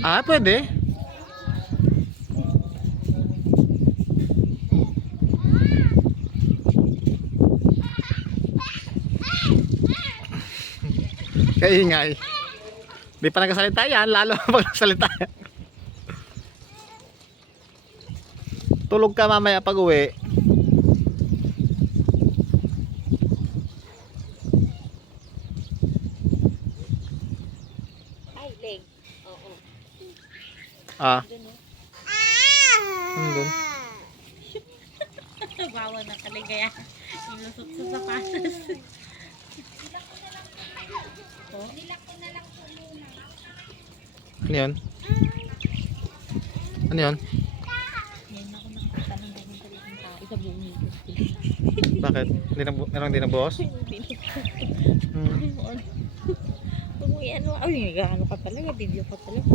Ah, pwede. Kaingay. Di pa nagsasalita yan, lalo pag nagsalita. Tulog ka mamaya pag uwi. Ay, leg. Oo. Ah. Ano dun? Bawa na kaligaya. Ilusot sa sapatos. Po? Ano yun? Ano yun? Yan ako nakakita ng ganyan talagang tao sa buong nito. Bakit? Hindi na buhos? Hmm. Umuwi ano. Ay, ano ka talaga. Video ka talaga.